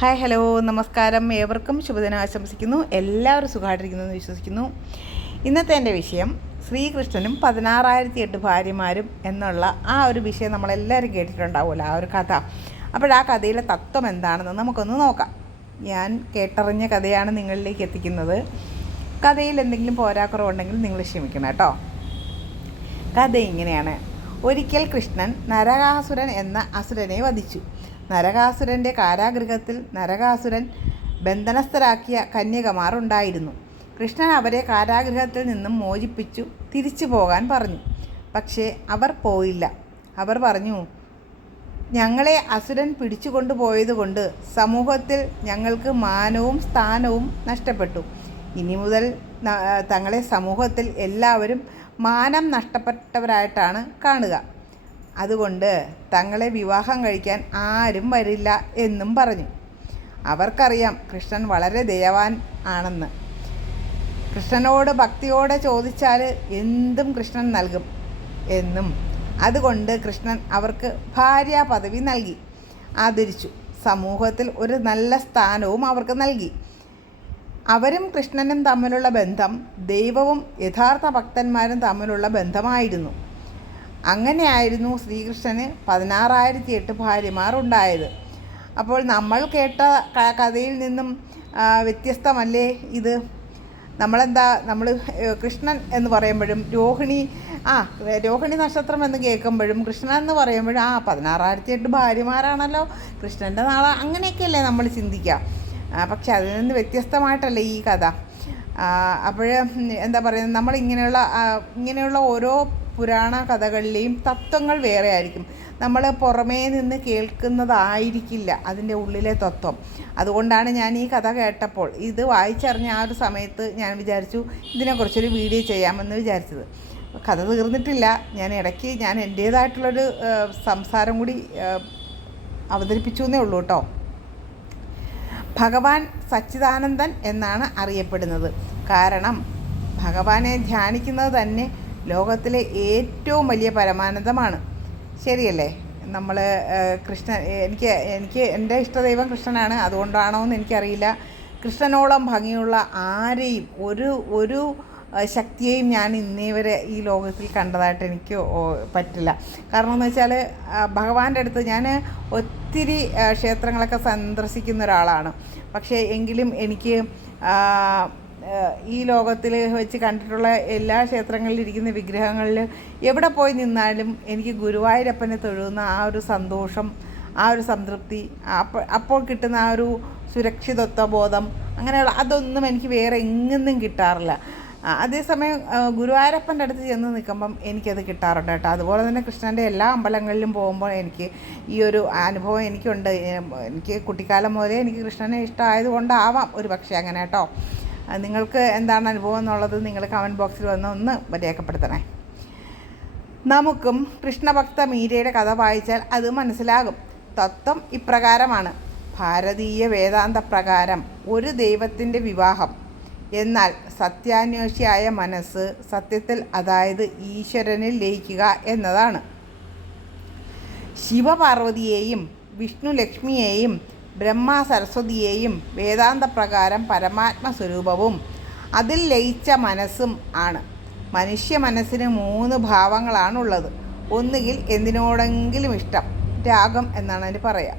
Hi, hello, നമസ്കാരം. ഏവർക്കും ശുഭദിനം ആശംസിക്കുന്നു. എല്ലാവരും സുഖമായിട്ടിരിക്കുന്നു വിശ്വസിക്കുന്നു. ഇന്നത്തെ എൻ്റെ വിഷയം ശ്രീകൃഷ്ണനും 16,008 ഭാര്യമാരും എന്നുള്ള ആ ഒരു വിഷയം നമ്മളെല്ലാവരും കേട്ടിട്ടുണ്ടാവുമല്ലോ, ആ ഒരു കഥ. ആ കഥയിലെ തത്വം എന്താണെന്ന് നമുക്കൊന്ന് നോക്കാം. ഞാൻ കേട്ടറിഞ്ഞ കഥയാണ് നിങ്ങളിലേക്ക് എത്തിക്കുന്നത്. കഥയിൽ എന്തെങ്കിലും പോരാക്കുറവുണ്ടെങ്കിൽ നിങ്ങൾ ക്ഷമിക്കണം കേട്ടോ. കഥ ഇങ്ങനെയാണ്. ഒരിക്കൽ കൃഷ്ണൻ നരകാസുരൻ എന്ന അസുരനെ വധിച്ചു. നരകാസുരൻ്റെ കാരാഗൃഹത്തിൽ നരകാസുരൻ ബന്ധനസ്ഥരാക്കിയ കന്യകമാർ ഉണ്ടായിരുന്നു. കൃഷ്ണൻ അവരെ കാരാഗൃഹത്തിൽ നിന്നും മോചിപ്പിച്ചു തിരിച്ചു പോകാൻ പറഞ്ഞു. പക്ഷേ അവർ പോയില്ല. അവർ പറഞ്ഞു, ഞങ്ങളെ അസുരൻ പിടിച്ചുകൊണ്ടുപോയതുകൊണ്ട് സമൂഹത്തിൽ ഞങ്ങൾക്ക് മാനവും സ്ഥാനവും നഷ്ടപ്പെട്ടു. ഇനി മുതൽ തങ്ങളെ സമൂഹത്തിൽ എല്ലാവരും മാനം നഷ്ടപ്പെട്ടവരായിട്ടാണ് കാണുക. അതുകൊണ്ട് തങ്ങളെ വിവാഹം കഴിക്കാൻ ആരും വരില്ല എന്നും പറഞ്ഞു. അവർക്കറിയാം കൃഷ്ണൻ വളരെ ദയവാൻ ആണെന്ന്. കൃഷ്ണനോട് ഭക്തിയോടെ ചോദിച്ചാൽ എന്തും കൃഷ്ണൻ നൽകും എന്നും. അതുകൊണ്ട് കൃഷ്ണൻ അവർക്ക് ഭാര്യാ പദവി നൽകി ആദരിച്ചു. സമൂഹത്തിൽ ഒരു നല്ല സ്ഥാനവും അവർക്ക് നൽകി. അവരും കൃഷ്ണനും തമ്മിലുള്ള ബന്ധം ദൈവവും യഥാർത്ഥ ഭക്തന്മാരും തമ്മിലുള്ള ബന്ധമായിരുന്നു. അങ്ങനെയായിരുന്നു ശ്രീകൃഷ്ണന് 16,008 ഭാര്യമാർ ഉണ്ടായത്. അപ്പോൾ നമ്മൾ കേട്ട കഥയിൽ നിന്നും വ്യത്യസ്തമല്ലേ ഇത്? നമ്മൾ കൃഷ്ണൻ എന്ന് പറയുമ്പോഴും രോഹിണി നക്ഷത്രം എന്ന് കേൾക്കുമ്പോഴും കൃഷ്ണൻ എന്ന് പറയുമ്പോഴും 16,008 ഭാര്യമാരാണല്ലോ, കൃഷ്ണൻ്റെ നാളെ, അങ്ങനെയൊക്കെയല്ലേ നമ്മൾ ചിന്തിക്കുക. പക്ഷെ അതിൽ നിന്ന് വ്യത്യസ്തമായിട്ടല്ലേ ഈ കഥ. എന്താ പറയുന്നത്, നമ്മൾ ഇങ്ങനെയുള്ള ഓരോ പുരാണ കഥകളിലെയും തത്വങ്ങൾ വേറെ ആയിരിക്കും. നമ്മൾ പുറമേ നിന്ന് കേൾക്കുന്നതായിരിക്കില്ല അതിൻ്റെ ഉള്ളിലെ തത്വം. അതുകൊണ്ടാണ് ഞാൻ ഈ കഥ കേട്ടപ്പോൾ, ഇത് വായിച്ചറിഞ്ഞ ആ ഒരു സമയത്ത് ഞാൻ വിചാരിച്ചു ഇതിനെക്കുറിച്ചൊരു വീഡിയോ ചെയ്യാമെന്ന് വിചാരിച്ചത്. കഥ തീർന്നിട്ടില്ല. ഇടയ്ക്ക് ഞാൻ എൻ്റേതായിട്ടുള്ളൊരു സംസാരം കൂടി അവതരിപ്പിച്ചു എന്നേ ഉള്ളൂ കേട്ടോ. ഭഗവാൻ സച്ചിദാനന്ദൻ എന്നാണ് അറിയപ്പെടുന്നത്. കാരണം ഭഗവാനെ ധ്യാനിക്കുന്നത് തന്നെ ലോകത്തിലെ ഏറ്റവും വലിയ പരമാനന്ദമാണ്. ശരിയല്ലേ? നമ്മൾ എനിക്ക് എൻ്റെ ഇഷ്ടദൈവം കൃഷ്ണനാണ്. അതുകൊണ്ടാണോ എന്ന് എനിക്കറിയില്ല. കൃഷ്ണനോളം ഭംഗിയുള്ള ആരെയും ഒരു ശക്തിയെയും ഞാൻ ഇന്നേ വരെ ഈ ലോകത്തിൽ കണ്ടതായിട്ട് എനിക്ക് പറ്റില്ല. കാരണം എന്ന് വെച്ചാൽ ഭഗവാന്റെ അടുത്ത് ഞാൻ ഒത്തിരി ക്ഷേത്രങ്ങളൊക്കെ സന്ദർശിക്കുന്ന ഒരാളാണ്. പക്ഷേ എങ്കിലും എനിക്ക് ഈ ലോകത്തിൽ വെച്ച് കണ്ടിട്ടുള്ള എല്ലാ ക്ഷേത്രങ്ങളിലിരിക്കുന്ന വിഗ്രഹങ്ങളിൽ എവിടെ പോയി നിന്നാലും എനിക്ക് ഗുരുവായൂരപ്പനെ തൊഴുന്ന ആ ഒരു സന്തോഷം, ആ ഒരു സംതൃപ്തി, അപ്പോൾ കിട്ടുന്ന ആ ഒരു സുരക്ഷിതത്വ ബോധം, അങ്ങനെയുള്ള അതൊന്നും എനിക്ക് വേറെ എങ്ങൊന്നും കിട്ടാറില്ല. അതേസമയം ഗുരുവായൂരപ്പൻ്റെ അടുത്ത് ചെന്ന് നിൽക്കുമ്പം എനിക്കത് കിട്ടാറുണ്ട് കേട്ടോ. അതുപോലെ തന്നെ കൃഷ്ണൻ്റെ എല്ലാ അമ്പലങ്ങളിലും പോകുമ്പോൾ എനിക്ക് ഈ ഒരു അനുഭവം എനിക്കുണ്ട്. എനിക്ക് കുട്ടിക്കാലം മുതലേ എനിക്ക് കൃഷ്ണനെ ഇഷ്ടമായതുകൊണ്ടാവാം ഒരു പക്ഷേ അങ്ങനെ കേട്ടോ. നിങ്ങൾക്ക് എന്താണ് അനുഭവം എന്നുള്ളത് നിങ്ങൾ കമൻറ്റ് ബോക്സിൽ വന്ന് ഒന്ന് രേഖപ്പെടുത്തണേ. നമുക്കും കൃഷ്ണഭക്ത മീരയുടെ കഥ വായിച്ചാൽ അത് മനസ്സിലാകും. തത്വം ഇപ്രകാരമാണ്. ഭാരതീയ വേദാന്ത പ്രകാരം ഒരു ദൈവത്തിൻ്റെ വിവാഹം, എന്നാൽ സത്യാന്വേഷിയായ മനസ്സ് സത്യത്തിൽ, അതായത് ഈശ്വരനിൽ ലയിക്കുക എന്നതാണ്. ശിവപാർവതിയെയും വിഷ്ണു ലക്ഷ്മിയെയും ബ്രഹ്മ സരസ്വതിയെയും വേദാന്തപ്രകാരം പരമാത്മസ്വരൂപവും അതിൽ ലയിച്ച മനസ്സും ആണ്. മനുഷ്യ മനസ്സിന് 3 ഭാവങ്ങളാണുള്ളത്. ഒന്നുകിൽ എന്തിനോടെങ്കിലും ഇഷ്ടം, രാഗം എന്നാണ് അതിന് പറയുക.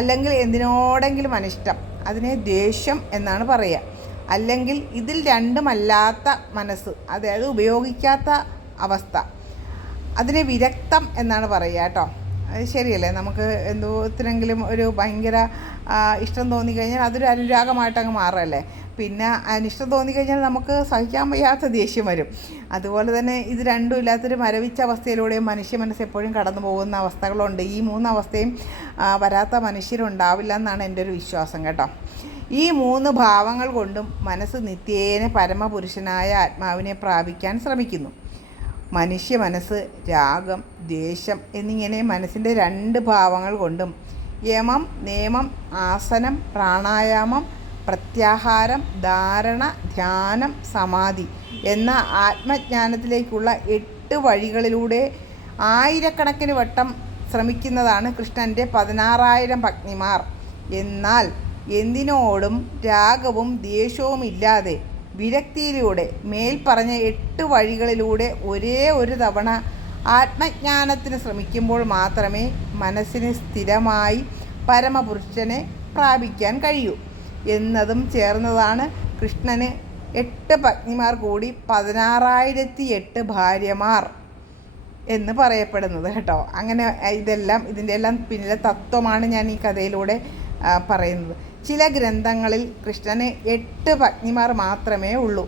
അല്ലെങ്കിൽ എന്തിനോടെങ്കിലും അനിഷ്ടം, അതിനെ ദേഷ്യം എന്നാണ് പറയുക. അല്ലെങ്കിൽ ഇതിൽ രണ്ടുമല്ലാത്ത മനസ്സ്, അതായത് ഉപയോഗിക്കാത്ത അവസ്ഥ, അതിനെ വിരക്തം എന്നാണ് പറയുക കേട്ടോ. അത് ശരിയല്ലേ? നമുക്ക് എന്തോത്തിനെങ്കിലും ഒരു ഭയങ്കര ഇഷ്ടം തോന്നിക്കഴിഞ്ഞാൽ അതൊരു അനുരാഗമായിട്ട് അങ്ങ് മാറല്ലേ. പിന്നെ അനിഷ്ടം തോന്നിക്കഴിഞ്ഞാൽ നമുക്ക് സഹിക്കാൻ വയ്യാത്ത ദേഷ്യം വരും. അതുപോലെ തന്നെ ഇത് രണ്ടും ഇല്ലാത്തൊരു മരവിച്ച അവസ്ഥയിലൂടെയും മനുഷ്യ മനസ്സ് എപ്പോഴും കടന്നു പോകുന്ന അവസ്ഥകളുണ്ട്. ഈ 3 അവസ്ഥയും വരാത്ത മനുഷ്യരുണ്ടാവില്ല എന്നാണ് എൻ്റെ ഒരു വിശ്വാസം കേട്ടോ. ഈ 3 ഭാവങ്ങൾ കൊണ്ടും മനസ്സ് നിത്യേന പരമപുരുഷനായ ആത്മാവിനെ പ്രാപിക്കാൻ ശ്രമിക്കുന്നു. മനുഷ്യ മനസ്സ് രാഗം, ദ്വേഷം എന്നിങ്ങനെ മനസ്സിൻ്റെ 2 ഭാവങ്ങൾ കൊണ്ടും യമം, നിയമം, ആസനം, പ്രാണായാമം, പ്രത്യാഹാരം, ധാരണ, ധ്യാനം, സമാധി എന്ന ആത്മജ്ഞാനത്തിലേക്കുള്ള 8 വഴികളിലൂടെ ആയിരക്കണക്കിന് വട്ടം ശ്രമിക്കുന്നതാണ് കൃഷ്ണൻ്റെ 16,000 പത്നിമാർ. എന്നാൽ എന്തിനോടും രാഗവും ദ്വേഷവും ഇല്ലാതെ വിരക്തിയിലൂടെ മേൽപ്പറഞ്ഞ 8 വഴികളിലൂടെ ഒരേ ഒരു തവണ ആത്മജ്ഞാനത്തിന് ശ്രമിക്കുമ്പോൾ മാത്രമേ മനസ്സിന് സ്ഥിരമായി പരമപുരുഷനെ പ്രാപിക്കാൻ കഴിയൂ എന്നതും ചേർന്നതാണ് കൃഷ്ണന് 8 പത്നിമാർ കൂടി 16,008 ഭാര്യമാർ എന്ന് പറയപ്പെടുന്നത് കേട്ടോ. അങ്ങനെ ഇതിൻ്റെ എല്ലാം പിന്നിലെ തത്വമാണ് ഞാൻ ഈ കഥയിലൂടെ പറയുന്നത്. ചില ഗ്രന്ഥങ്ങളിൽ കൃഷ്ണന് 8 പത്നിമാർ മാത്രമേ ഉള്ളൂ.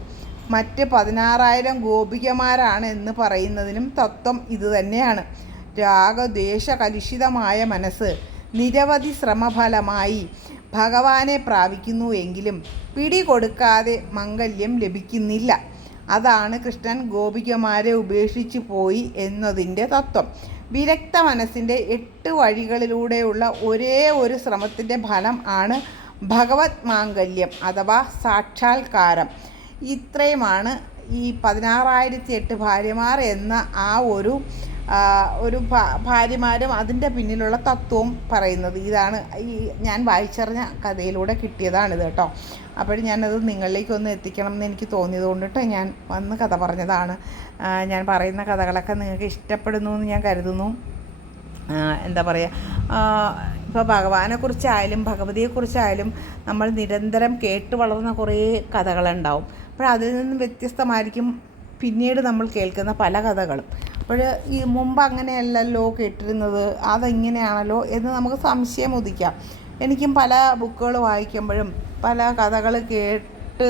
മറ്റ് 16,000 ഗോപികമാരാണ് എന്ന് പറയുന്നതിനും തത്വം ഇതുതന്നെയാണ്. രാഗദ്വേഷ കലുഷിതമായ മനസ്സ് നിരവധി ശ്രമഫലമായി ഭഗവാനെ പ്രാപിക്കുന്നുവെങ്കിലും പിടികൊടുക്കാതെ മംഗല്യം ലഭിക്കുന്നില്ല. അതാണ് കൃഷ്ണൻ ഗോപികമാരെ ഉപേക്ഷിച്ചു പോയി എന്നതിൻ്റെ തത്വം. വിരക്ത മനസ്സിൻ്റെ 8 വഴികളിലൂടെയുള്ള ഒരേ ഒരു ശ്രമത്തിൻ്റെ ഫലം ആണ് ഭഗവത് മാംഗല്യം അഥവാ സാക്ഷാത്കാരം. ഇത്രയുമാണ് ഈ 16,008 ഭാര്യമാർ എന്ന ആ ഒരു ഭാര്യമാരും അതിൻ്റെ പിന്നിലുള്ള തത്വവും പറയുന്നത്. ഇതാണ് ഈ ഞാൻ വായിച്ചറിഞ്ഞ കഥയിലൂടെ കിട്ടിയതാണിത് കേട്ടോ. അപ്പോഴും ഞാനത് നിങ്ങളിലേക്കൊന്ന് എത്തിക്കണം എന്ന് എനിക്ക് തോന്നിയത് കൊണ്ടിട്ട് ഞാൻ വന്ന് കഥ പറഞ്ഞതാണ്. ഞാൻ പറയുന്ന കഥകളൊക്കെ നിങ്ങൾക്ക് ഇഷ്ടപ്പെടുന്നു എന്ന് ഞാൻ കരുതുന്നു. എന്താ പറയുക, ഇപ്പോൾ ഭഗവാനെക്കുറിച്ചായാലും ഭഗവതിയെക്കുറിച്ചായാലും നമ്മൾ നിരന്തരം കേട്ട് വളർന്ന കുറേ കഥകളുണ്ടാവും. അപ്പോൾ അതിൽ നിന്നും വ്യത്യസ്തമായിരിക്കും പിന്നീട് നമ്മൾ കേൾക്കുന്ന പല കഥകളും. അപ്പോൾ ഈ മുമ്പ് അങ്ങനെയല്ലല്ലോ കേട്ടിരുന്നത്, അതെങ്ങനെയാണല്ലോ എന്ന് നമുക്ക് സംശയം ഉദിക്കാം. എനിക്കും പല ബുക്കുകൾ വായിക്കുമ്പോഴും പല കഥകൾ കേട്ട്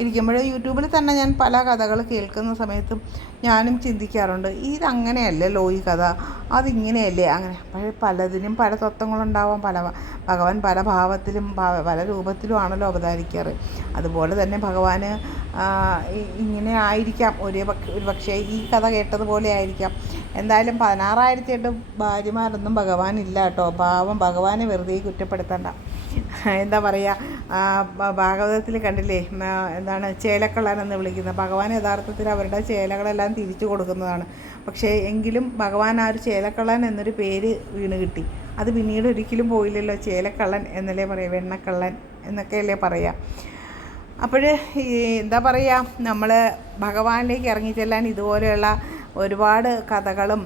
ഇരിക്കുമ്പോഴും യൂട്യൂബിൽ തന്നെ ഞാൻ പല കഥകൾ കേൾക്കുന്ന സമയത്തും ഞാനും ചിന്തിക്കാറുണ്ട്, ഇതങ്ങനെയല്ലല്ലോ ഈ കഥ, അതിങ്ങനെയല്ലേ അങ്ങനെ. അപ്പോൾ പലതിനും പല തത്വങ്ങളുണ്ടാവാം. ഭഗവാൻ പല ഭാവത്തിലും പല രൂപത്തിലും ആണല്ലോ അവതരിക്കാറ്. അതുപോലെ തന്നെ ഭഗവാന് ഇങ്ങനെ ആയിരിക്കാം ഒരു പക്ഷേ ഈ കഥ കേട്ടതുപോലെ ആയിരിക്കാം. എന്തായാലും 16,008 ഭാര്യമാരൊന്നും ഭഗവാനില്ല കേട്ടോ. പാവം ഭഗവാനെ വെറുതെ കുറ്റപ്പെടുത്തണ്ട. എന്താ പറയുക, ഭാഗവതത്തിൽ കണ്ടില്ലേ, എന്താണ് ചേലക്കള്ളൻ എന്ന് വിളിക്കുന്നത്. ഭഗവാൻ യഥാർത്ഥത്തിൽ അവരുടെ ചേലകളെല്ലാം തിരിച്ചു കൊടുക്കുന്നതാണ്. പക്ഷേ എങ്കിലും ഭഗവാൻ ആ ഒരു ചേലക്കള്ളൻ എന്നൊരു പേര് വീണ് കിട്ടി. അത് പിന്നീട് ഒരിക്കലും പോയില്ലല്ലോ. ചേലക്കള്ളൻ എന്നല്ലേ പറയുക, വെണ്ണക്കള്ളൻ എന്നൊക്കെയല്ലേ പറയുക. അപ്പോൾ എന്താ പറയുക, നമ്മൾ ഭഗവാനിലേക്ക് ഇറങ്ങിച്ചെല്ലാൻ ഇതുപോലെയുള്ള ഒരുപാട് കഥകളും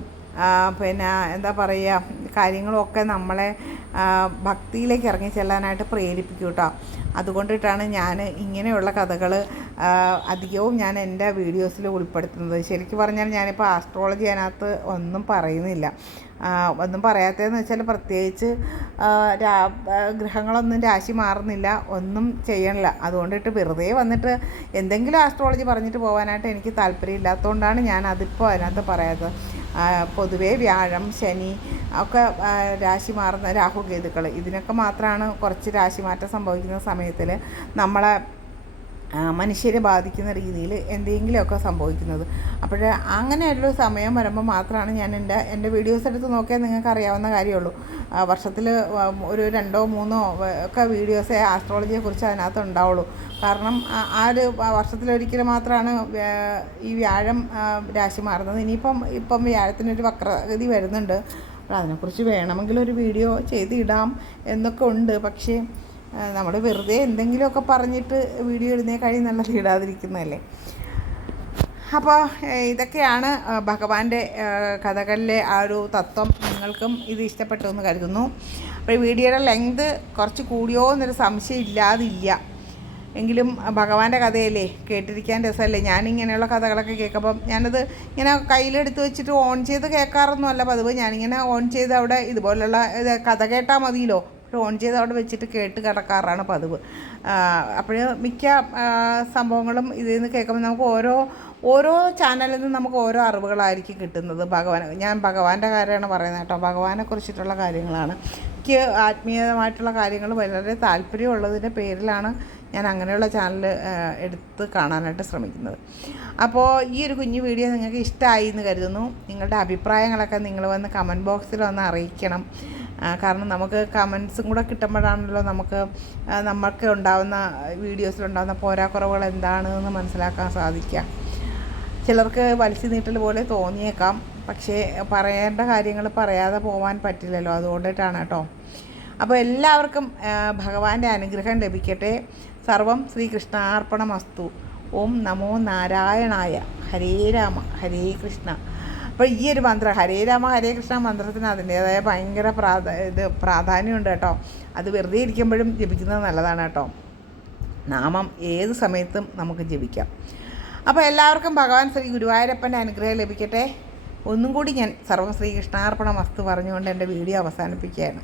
പിന്നെ എന്താ പറയുക കാര്യങ്ങളൊക്കെ നമ്മളെ ഭക്തിയിലേക്ക് ഇറങ്ങിച്ചെല്ലാനായിട്ട് പ്രേരിപ്പിക്കും കേട്ടോ. അതുകൊണ്ടിട്ടാണ് ഞാൻ ഇങ്ങനെയുള്ള കഥകൾ അധികവും ഞാൻ എൻ്റെ വീഡിയോസിൽ ഉൾപ്പെടുത്തുന്നത്. ശരിക്കും പറഞ്ഞാൽ ഞാനിപ്പോൾ ആസ്ട്രോളജി അതിനകത്ത് ഒന്നും പറയുന്നില്ല. ഒന്നും പറയാത്തതെന്ന് വെച്ചാൽ പ്രത്യേകിച്ച് ഗ്രഹങ്ങളൊന്നും രാശി മാറുന്നില്ല, ഒന്നും ചെയ്യണില്ല. അതുകൊണ്ടിട്ട് വെറുതെ വന്നിട്ട് എന്തെങ്കിലും ആസ്ട്രോളജി പറഞ്ഞിട്ട് പോകാനായിട്ട് എനിക്ക് താല്പര്യമില്ലാത്തതുകൊണ്ടാണ് ഞാൻ അതിപ്പോൾ അതിനകത്ത് പറയാത്തത്. പൊതുവേ വ്യാഴം, ശനി ഒക്കെ രാശി മാറുന്ന രാഹുകേതുക്കൾ, ഇതിനൊക്കെ മാത്രമാണ് കുറച്ച് രാശിമാറ്റം സംഭവിക്കുന്ന സമയത്തിൽ നമ്മളെ മനുഷ്യരെ ബാധിക്കുന്ന രീതിയിൽ എന്തെങ്കിലുമൊക്കെ സംഭവിക്കുന്നത്. അപ്പോൾ അങ്ങനെയുള്ളൊരു സമയം വരുമ്പോൾ മാത്രമാണ് ഞാൻ എൻ്റെ വീഡിയോസ് എടുത്ത് നോക്കിയാൽ നിങ്ങൾക്ക് അറിയാവുന്ന കാര്യമുള്ളൂ. വർഷത്തിൽ ഒരു 2 or 3 ഒക്കെ വീഡിയോസേ ആസ്ട്രോളജിയെക്കുറിച്ച് അതിനകത്ത് ഉണ്ടാവുള്ളൂ. കാരണം ആ ഒരു വർഷത്തിലൊരിക്കൽ മാത്രമാണ് ഈ വ്യാഴം രാശി മാറുന്നത്. ഇപ്പം വ്യാഴത്തിനൊരു വക്രഗതി വരുന്നുണ്ട്. അപ്പോൾ അതിനെക്കുറിച്ച് വേണമെങ്കിൽ ഒരു വീഡിയോ ചെയ്തിടാം എന്നൊക്കെ ഉണ്ട്. പക്ഷേ നമ്മൾ വെറുതെ എന്തെങ്കിലുമൊക്കെ പറഞ്ഞിട്ട് വീഡിയോ ഇടുന്നേക്കാളും നല്ലത് ഇടാതിരിക്കുന്നതല്ലേ. അപ്പോൾ ഇതൊക്കെയാണ് ഭഗവാന്റെ കഥകളിലെ ആ ഒരു തത്വം. നിങ്ങൾക്കും ഇത് ഇഷ്ടപ്പെട്ടു എന്ന് കരുതുന്നു. അപ്പോൾ വീഡിയോയുടെ ലെങ്ത് കുറച്ച് കൂടിയോ എന്നൊരു സംശയം ഇല്ലാതില്ല. എങ്കിലും ഭഗവാന്റെ കഥയല്ലേ, കേട്ടിരിക്കാൻ രസമല്ലേ. ഞാനിങ്ങനെയുള്ള കഥകളൊക്കെ കേൾക്കുമ്പം ഞാനത് ഇങ്ങനെ കയ്യിലെടുത്ത് വെച്ചിട്ട് ഓൺ ചെയ്ത് കേൾക്കാറൊന്നുമല്ല പതിവ്. ഞാനിങ്ങനെ ഓൺ ചെയ്ത് അവിടെ ഇതുപോലുള്ള കഥ കേട്ടാൽ മതിയല്ലോ, ഓൺ ചെയ്ത് അവിടെ വെച്ചിട്ട് കേട്ട് കിടക്കാറാണ് പതിവ്. അപ്പോൾ മിക്ക സംഭവങ്ങളും ഇതിൽ നിന്ന് കേൾക്കുമ്പോൾ നമുക്ക് ഓരോ ചാനലിൽ നിന്ന് നമുക്ക് ഓരോ അറിവുകളായിരിക്കും കിട്ടുന്നത്. ഞാൻ ഭഗവാന്റെ കാര്യമാണ് പറയുന്നത് കേട്ടോ. ഭഗവാനെ കുറിച്ചിട്ടുള്ള കാര്യങ്ങളാണ്. എനിക്ക് ആത്മീയമായിട്ടുള്ള കാര്യങ്ങൾ വളരെ താല്പര്യമുള്ളതിൻ്റെ പേരിലാണ് ഞാൻ അങ്ങനെയുള്ള ചാനൽ എടുത്ത് കാണാനായിട്ട് ശ്രമിക്കുന്നത്. അപ്പോൾ ഈ ഒരു കുഞ്ഞു വീഡിയോ നിങ്ങൾക്ക് ഇഷ്ടമായി എന്ന് കരുതുന്നു. നിങ്ങളുടെ അഭിപ്രായങ്ങളൊക്കെ നിങ്ങൾ വന്ന് കമൻറ്റ് ബോക്സിൽ വന്ന് അറിയിക്കണം. കാരണം നമുക്ക് കമൻസും കൂടെ കിട്ടുമ്പോഴാണല്ലോ നമുക്ക് ഉണ്ടാകുന്ന വീഡിയോസിലുണ്ടാകുന്ന പോരാക്കുറവുകൾ എന്താണെന്ന് മനസ്സിലാക്കാൻ സാധിക്കുക. ചിലർക്ക് വലിച്ചു നീട്ടൽ പോലെ തോന്നിയേക്കാം, പക്ഷേ പറയേണ്ട കാര്യങ്ങൾ പറയാതെ പോകാൻ പറ്റില്ലല്ലോ. അതുകൊണ്ടിട്ടാണ് കേട്ടോ. അപ്പോൾ എല്ലാവർക്കും ഭഗവാന്റെ അനുഗ്രഹം ലഭിക്കട്ടെ. സർവം ശ്രീകൃഷ്ണാർപ്പണമസ്തു. ഓം നമോ നാരായണായ. ഹരേ രാമ ഹരേ കൃഷ്ണ. അപ്പോൾ ഈ ഒരു മന്ത്രം ഹരേ രാമ ഹരേ കൃഷ്ണ മന്ത്രത്തിന് അതിൻ്റേതായ ഭയങ്കര പ്രാധാന്യമുണ്ട് കേട്ടോ. അത് വെറുതെ ഇരിക്കുമ്പോഴും ജപിക്കുന്നത് നല്ലതാണ് കേട്ടോ. നാമം ഏത് സമയത്തും നമുക്ക് ജപിക്കാം. അപ്പോൾ എല്ലാവർക്കും ഭഗവാൻ ശ്രീ ഗുരുവായൂരപ്പൻ്റെ അനുഗ്രഹം ലഭിക്കട്ടെ. ഒന്നും കൂടി ഞാൻ സർവം ശ്രീകൃഷ്ണാർപ്പണമസ്തു പറഞ്ഞുകൊണ്ട് എൻ്റെ വീഡിയോ അവസാനിപ്പിക്കുകയാണ്.